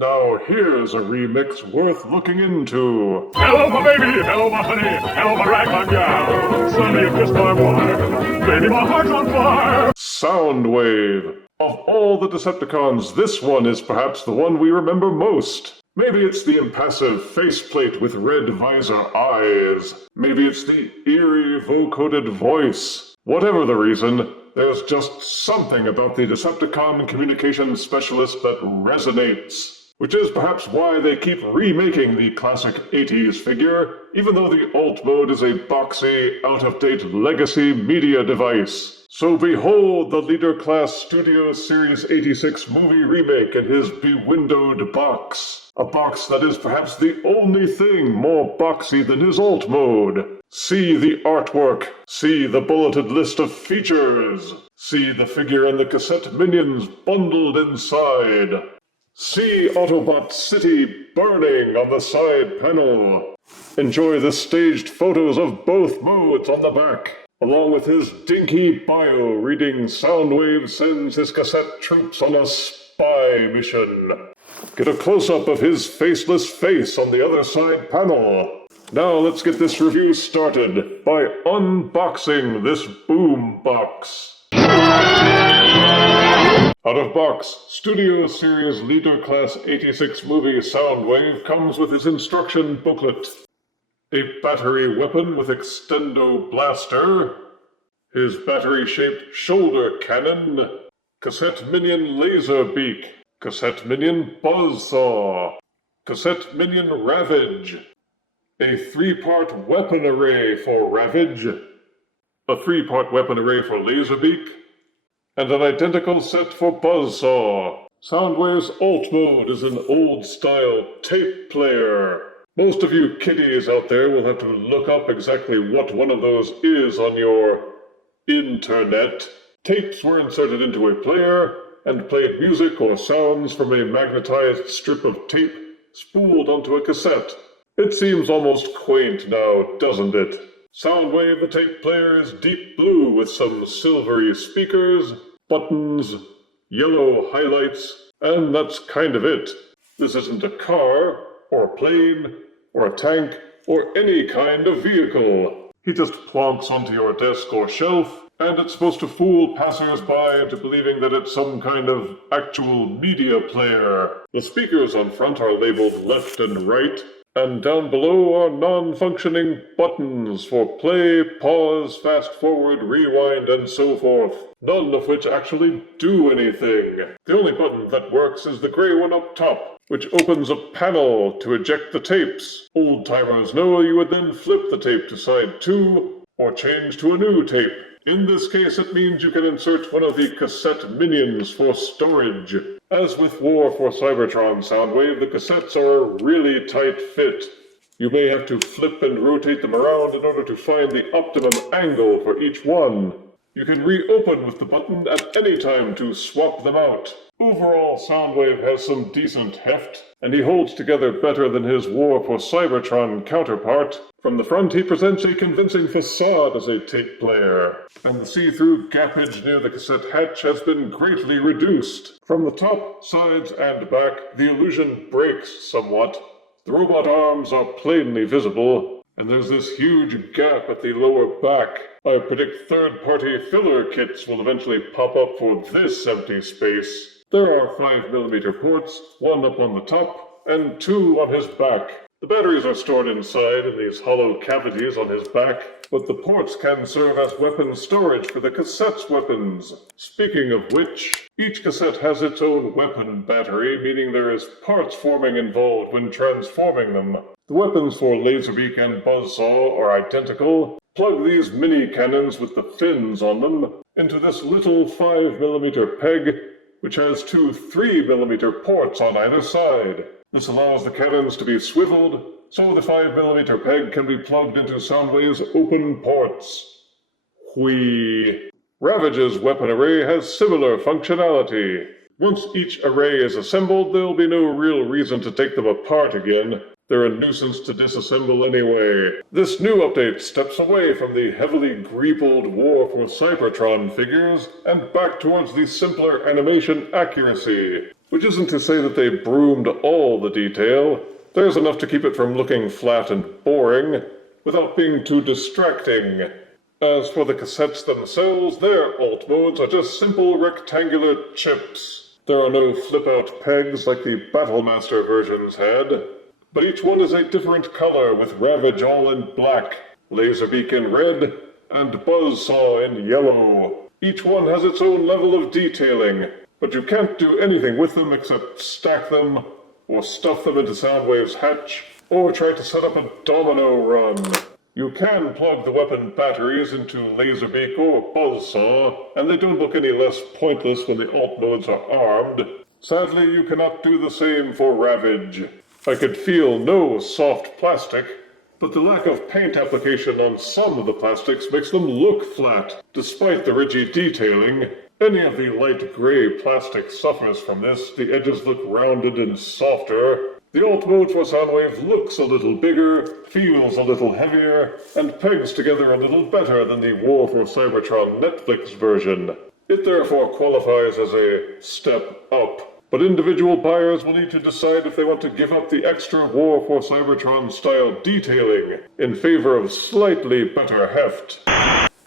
Now here's a remix worth looking into. Hello, my baby. Hello, my honey. Hello, my ragtime gal. Suddenly you kissed my wife. Baby, my heart's on fire. Soundwave. Of all the Decepticons, this one is perhaps the one we remember most. Maybe it's the impassive faceplate with red visor eyes. Maybe it's the eerie vocoded voice. Whatever the reason, there's just something about the Decepticon communications specialist that resonates. Which is perhaps why they keep remaking the classic 80s figure, even though the alt mode is a boxy, out-of-date legacy media device. So behold the Leader Class Studio Series 86 movie remake in his bewindowed box. A box that is perhaps the only thing more boxy than his alt mode. See the artwork. See the bulleted list of features. See the figure and the cassette minions bundled inside. See Autobot City burning on the side panel. Enjoy the staged photos of both modes on the back, along with his dinky bio reading Soundwave sends his cassette troops on a spy mission. Get a close-up of his faceless face on the other side panel. Now let's get this review started by unboxing this boom box. Out of box, Studio Series Leader Class 86 movie Soundwave comes with his instruction booklet. A battery weapon with extendo blaster, his battery-shaped shoulder cannon, cassette minion laser beak, cassette minion buzzsaw, cassette minion ravage, a 3-part weapon array for ravage, a 3-part weapon array for laserbeak, and an identical set for buzzsaw. Soundwave's alt mode is an old-style tape player. Most of you kiddies out there will have to look up exactly what one of those is on your internet. Tapes were inserted into a player and played music or sounds from a magnetized strip of tape spooled onto a cassette. It seems almost quaint now, doesn't it? Soundwave, the tape player, is deep blue with some silvery speakers, buttons, yellow highlights, and that's kind of it. This isn't a car, or a plane, or a tank, or any kind of vehicle. He just plonks onto your desk or shelf, and it's supposed to fool passers-by into believing that it's some kind of actual media player. The speakers on front are labeled left and right, and down below are non-functioning buttons for play, pause, fast forward, rewind, and so forth. None of which actually do anything. The only button that works is the gray one up top, which opens a panel to eject the tapes. Old-timers know you would then flip the tape to side 2, or change to a new tape. In this case, it means you can insert one of the cassette minions for storage. As with War for Cybertron Soundwave, the cassettes are a really tight fit. You may have to flip and rotate them around in order to find the optimum angle for each one. You can reopen with the button at any time to swap them out. Overall, Soundwave has some decent heft, and he holds together better than his War for Cybertron counterpart. From the front, he presents a convincing facade as a tape player, and the see-through gappage near the cassette hatch has been greatly reduced. From the top, sides, and back, the illusion breaks somewhat. The robot arms are plainly visible, and there's this huge gap at the lower back. I predict third-party filler kits will eventually pop up for this empty space. There are 5mm ports, one up on the top, and 2 on his back. The batteries are stored inside in these hollow cavities on his back, but the ports can serve as weapon storage for the cassette's weapons. Speaking of which, each cassette has its own weapon battery, meaning there is parts forming involved when transforming them. The weapons for Laserbeak and Buzzsaw are identical. Plug these mini cannons with the fins on them into this little 5mm peg, which has 2 3mm ports on either side. This allows the cannons to be swiveled, so the 5mm peg can be plugged into Soundwave's open ports. Whee! Ravage's weapon array has similar functionality. Once each array is assembled, there'll be no real reason to take them apart again. They're a nuisance to disassemble anyway. This new update steps away from the heavily greepled War for Cybertron figures and back towards the simpler animation accuracy. which isn't to say that they broomed all the detail. There's enough to keep it from looking flat and boring, without being too distracting. As for the cassettes themselves, their alt modes are just simple rectangular chips. There are no flip-out pegs like the Battlemaster versions had, but each one is a different color with Ravage all in black, Laserbeak in red, and Buzzsaw in yellow. Each one has its own level of detailing, but you can't do anything with them except stack them, or stuff them into Soundwave's hatch, or try to set up a domino run. You can plug the weapon batteries into Laserbeak or Buzzsaw, and they don't look any less pointless when the alt modes are armed. Sadly, you cannot do the same for Ravage. I could feel no soft plastic, but the lack of paint application on some of the plastics makes them look flat, despite the ridgy detailing. Any of the light gray plastic suffers from this. The edges look rounded and softer. The alt mode for Soundwave looks a little bigger, feels a little heavier, and pegs together a little better than the War for Cybertron Netflix version. It therefore qualifies as a step up, but individual buyers will need to decide if they want to give up the extra War for Cybertron style detailing in favor of slightly better heft.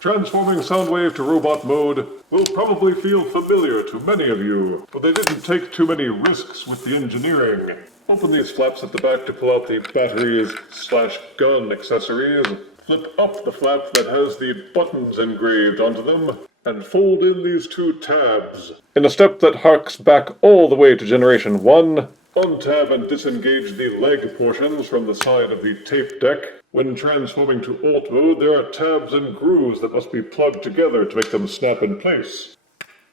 Transforming Soundwave to robot mode will probably feel familiar to many of you, but they didn't take too many risks with the engineering. Open these flaps at the back to pull out the batteries/gun accessories, flip up the flap that has the buttons engraved onto them, and fold in these two tabs. In a step that harks back all the way to Generation 1, untab and disengage the leg portions from the side of the tape deck. When transforming to alt mode, there are tabs and grooves that must be plugged together to make them snap in place.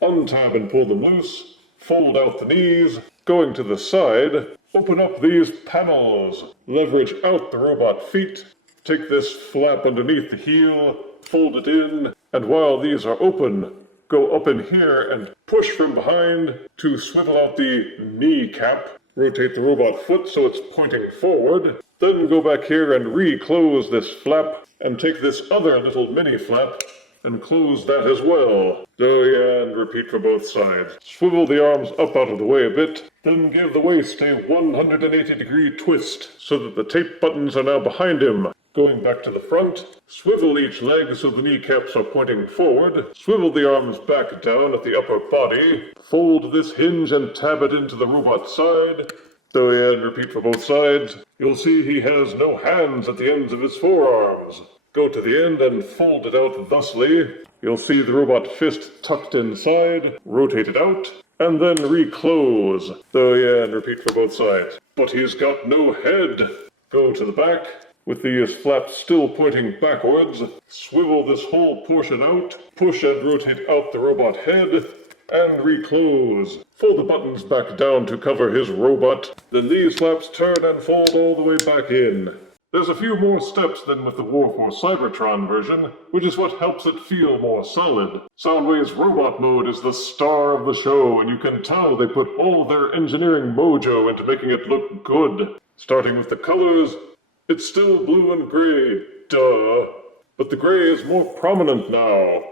Untab and pull them loose, fold out the knees, going to the side, open up these panels, leverage out the robot feet, take this flap underneath the heel, fold it in, and while these are open, go up in here and push from behind to swivel out the knee cap, rotate the robot foot so it's pointing forward, then go back here and re-close this flap, and take this other little mini flap and close that as well. Oh yeah, and repeat for both sides. Swivel the arms up out of the way a bit, then give the waist a 180-degree twist so that the tape buttons are now behind him. Going back to the front, swivel each leg so the kneecaps are pointing forward, swivel the arms back down at the upper body, fold this hinge and tab it into the robot side. So yeah, and repeat for both sides. You'll see he has no hands at the ends of his forearms. Go to the end and fold it out thusly. You'll see the robot fist tucked inside, rotate it out, and then reclose. So yeah, and repeat for both sides. But he's got no head. Go to the back. With these flaps still pointing backwards, swivel this whole portion out, push and rotate out the robot head, and reclose. Fold the buttons back down to cover his robot, then these flaps turn and fold all the way back in. There's a few more steps than with the War for Cybertron version, which is what helps it feel more solid. Soundwave's robot mode is the star of the show, and you can tell they put all their engineering mojo into making it look good. Starting with the colors, it's still blue and gray, duh, but the gray is more prominent now,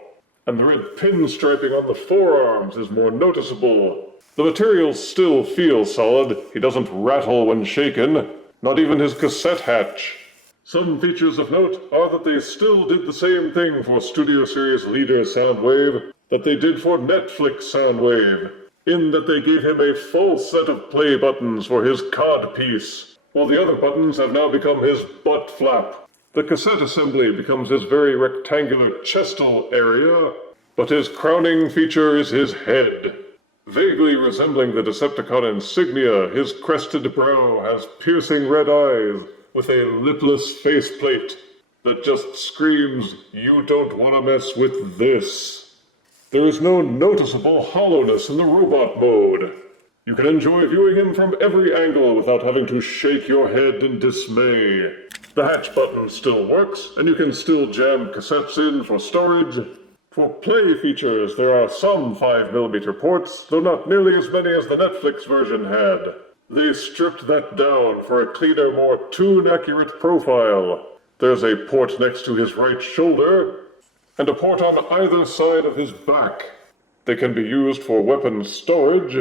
and the red pinstriping on the forearms is more noticeable. The materials still feel solid. He doesn't rattle when shaken, not even his cassette hatch. Some features of note are that they still did the same thing for Studio Series leader Soundwave that they did for Netflix Soundwave, in that they gave him a full set of play buttons for his codpiece, while the other buttons have now become his butt flap. The cassette assembly becomes his very rectangular chestal area, but his crowning feature is his head. Vaguely resembling the Decepticon insignia, his crested brow has piercing red eyes with a lipless faceplate that just screams, "You don't want to mess with this." There is no noticeable hollowness in the robot mode. You can enjoy viewing him from every angle without having to shake your head in dismay. The hatch button still works, and you can still jam cassettes in for storage. For play features, there are some 5mm ports, though not nearly as many as the Netflix version had. They stripped that down for a cleaner, more tune-accurate profile. There's a port next to his right shoulder, and a port on either side of his back. They can be used for weapon storage,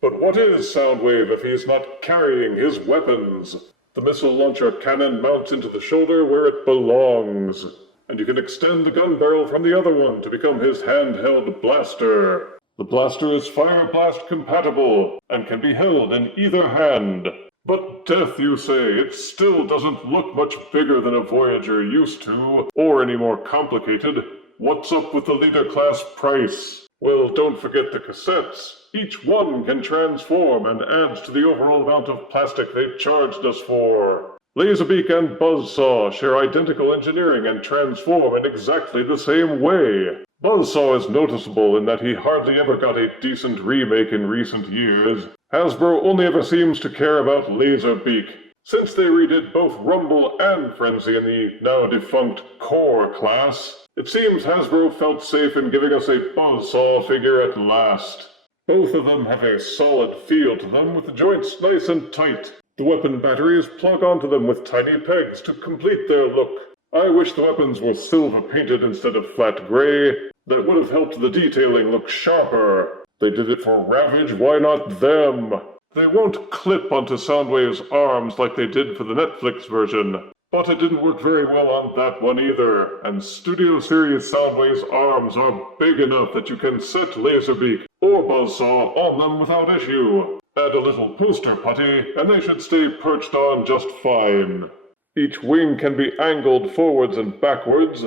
But what is Soundwave if he is not carrying his weapons? The missile launcher cannon mounts into the shoulder where it belongs, and you can extend the gun barrel from the other one to become his handheld blaster. The blaster is Fire Blast compatible and can be held in either hand. But Death, you say, it still doesn't look much bigger than a Voyager used to, or any more complicated. What's up with the leader class price? Well, don't forget the cassettes. Each one can transform and adds to the overall amount of plastic they've charged us for. Laserbeak and Buzzsaw share identical engineering and transform in exactly the same way. Buzzsaw is noticeable in that he hardly ever got a decent remake in recent years. Hasbro only ever seems to care about Laserbeak. Since they redid both Rumble and Frenzy in the now-defunct Core class, it seems Hasbro felt safe in giving us a Buzzsaw figure at last. Both of them have a solid feel to them with the joints nice and tight. The weapon batteries plug onto them with tiny pegs to complete their look. I wish the weapons were silver painted instead of flat gray. That would have helped the detailing look sharper. They did it for Ravage, why not them? They won't clip onto Soundwave's arms like they did for the Netflix version, but it didn't work very well on that one either, and Studio Series Soundwave's arms are big enough that you can set Laserbeak or Buzzsaw on them without issue. Add a little poster putty, and they should stay perched on just fine. Each wing can be angled forwards and backwards.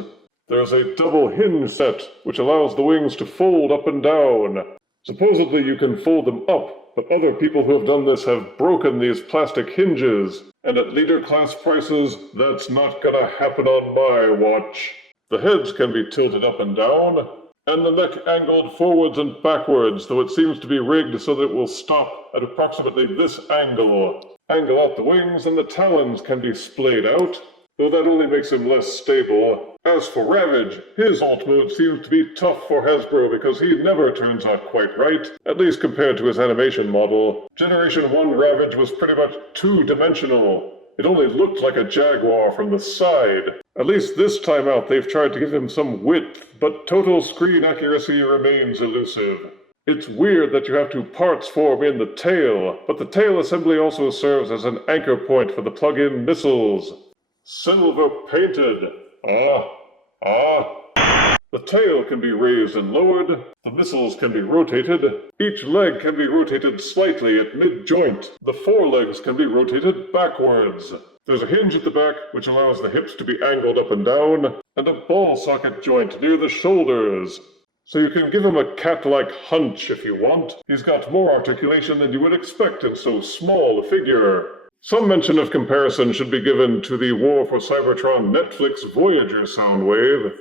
There's a double hinge set, which allows the wings to fold up and down. Supposedly you can fold them up, but other people who have done this have broken these plastic hinges, and at leader class prices, that's not gonna happen on my watch. The heads can be tilted up and down, and the neck angled forwards and backwards, though it seems to be rigged so that it will stop at approximately this angle. Angle out the wings, and the talons can be splayed out, though that only makes him less stable. As for Ravage, his alt mode seems to be tough for Hasbro because he never turns out quite right, at least compared to his animation model. Generation 1 Ravage was pretty much two-dimensional. It only looked like a Jaguar from the side. At least this time out they've tried to give him some width, but total screen accuracy remains elusive. It's weird that you have to parts form in the tail, but the tail assembly also serves as an anchor point for the plug-in missiles. Silver painted. The tail can be raised and lowered. The missiles can be rotated. Each leg can be rotated slightly at mid-joint. The forelegs can be rotated backwards. There's a hinge at the back, which allows the hips to be angled up and down, and a ball socket joint near the shoulders. So you can give him a cat-like hunch if you want. He's got more articulation than you would expect in so small a figure. Some mention of comparison should be given to the War for Cybertron Netflix Voyager Soundwave.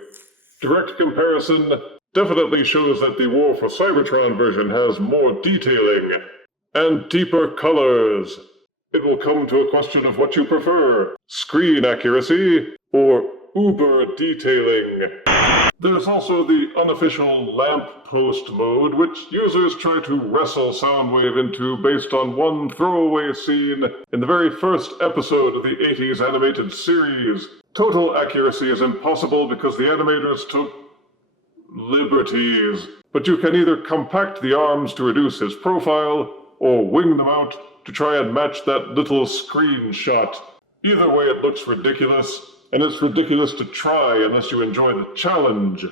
Direct comparison definitely shows that the War for Cybertron version has more detailing and deeper colors. It will come to a question of what you prefer, screen accuracy or uber detailing. There's also the unofficial lamp post mode, which users try to wrestle Soundwave into based on one throwaway scene in the very first episode of the 80s animated series. Total accuracy is impossible because the animators took liberties. But you can either compact the arms to reduce his profile, or wing them out to try and match that little screenshot. Either way it looks ridiculous, and it's ridiculous to try unless you enjoy the challenge.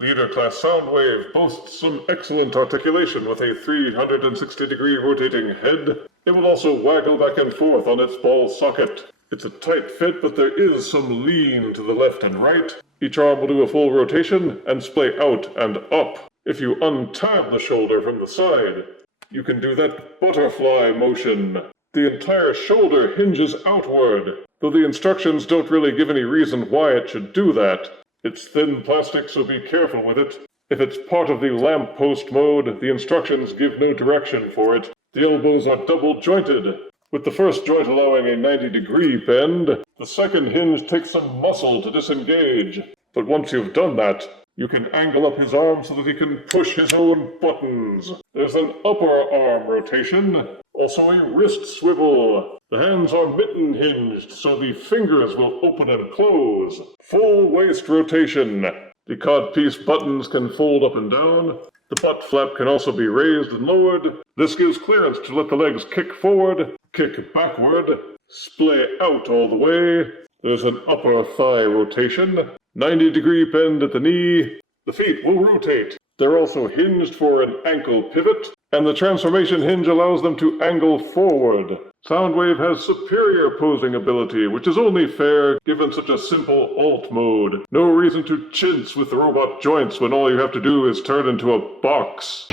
Leader Class Soundwave boasts some excellent articulation with a 360-degree rotating head. It will also waggle back and forth on its ball socket. It's a tight fit, but there is some lean to the left and right. Each arm will do a full rotation and splay out and up. If you untab the shoulder from the side, you can do that butterfly motion. The entire shoulder hinges outward, though the instructions don't really give any reason why it should do that. It's thin plastic, so be careful with it. If it's part of the lamppost mode, the instructions give no direction for it. The elbows are double jointed, with the first joint allowing a 90-degree bend. The second hinge takes some muscle to disengage. But once you've done that, you can angle up his arm so that he can push his own buttons. There's an upper arm rotation, also a wrist swivel. The hands are mitten hinged, so the fingers will open and close. Full waist rotation. The codpiece buttons can fold up and down. The butt flap can also be raised and lowered. This gives clearance to let the legs kick forward, kick backward, splay out all the way. There's an upper thigh rotation, 90-degree bend at the knee. The feet will rotate. They're also hinged for an ankle pivot, and the transformation hinge allows them to angle forward. Soundwave has superior posing ability, which is only fair given such a simple alt mode. No reason to chintz with the robot joints when all you have to do is turn into a box.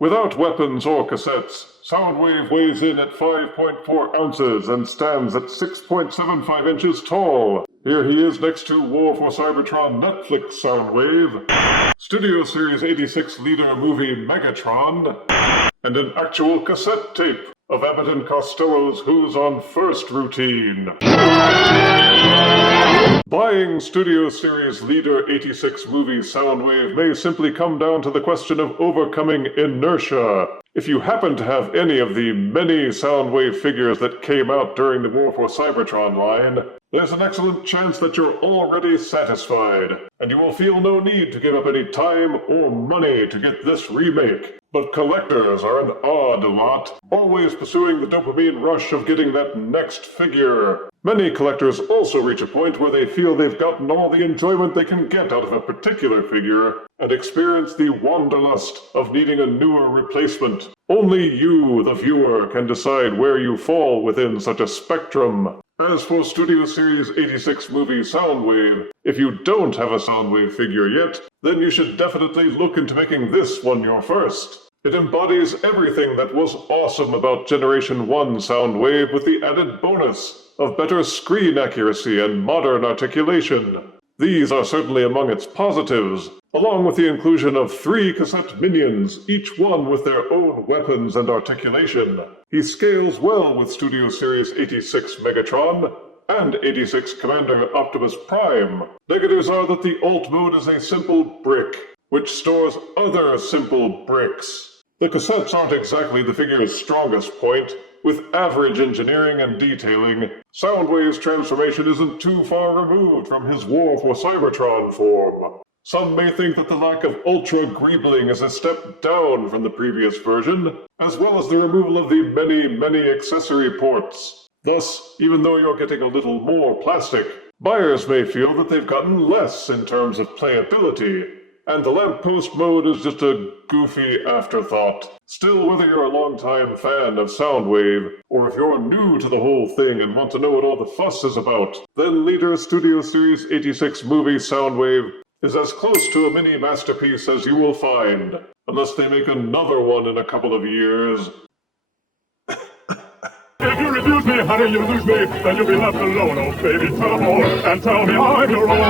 Without weapons or cassettes, Soundwave weighs in at 5.4 ounces and stands at 6.75 inches tall. Here he is next to War for Cybertron Netflix Soundwave, Studio Series 86 leader movie Megatron, and an actual cassette tape of Abbott and Costello's Who's on First routine. Buying Studio Series Leader 86 movie Soundwave may simply come down to the question of overcoming inertia. If you happen to have any of the many Soundwave figures that came out during the War for Cybertron line, there's an excellent chance that you're already satisfied, and you will feel no need to give up any time or money to get this remake. But collectors are an odd lot, always pursuing the dopamine rush of getting that next figure. Many collectors also reach a point where they feel they've gotten all the enjoyment they can get out of a particular figure, and experience the wanderlust of needing a newer replacement. Only you, the viewer, can decide where you fall within such a spectrum. As for Studio Series 86 movie Soundwave, if you don't have a Soundwave figure yet, then you should definitely look into making this one your first. It embodies everything that was awesome about Generation 1 Soundwave with the added bonus of better screen accuracy and modern articulation. These are certainly among its positives, along with the inclusion of 3 cassette minions, each one with their own weapons and articulation. He scales well with Studio Series 86 Megatron and 86 Commander Optimus Prime. Negatives are that the alt mode is a simple brick, which stores other simple bricks. The cassettes aren't exactly the figure's strongest point. With average engineering and detailing, Soundwave's transformation isn't too far removed from his War for Cybertron form. Some may think that the lack of ultra greebling is a step down from the previous version, as well as the removal of the many accessory ports. Thus, even though you're getting a little more plastic, buyers may feel that they've gotten less in terms of playability, and the lamppost mode is just a goofy afterthought. Still, whether you're a longtime fan of Soundwave, or if you're new to the whole thing and want to know what all the fuss is about, then Leader Studio Series 86 movie Soundwave is as close to a mini masterpiece as you will find, unless they make another one in a couple of years. If you refuse me, honey, you lose me, then you'll be left alone, oh baby, come on, and tell me I'm your own.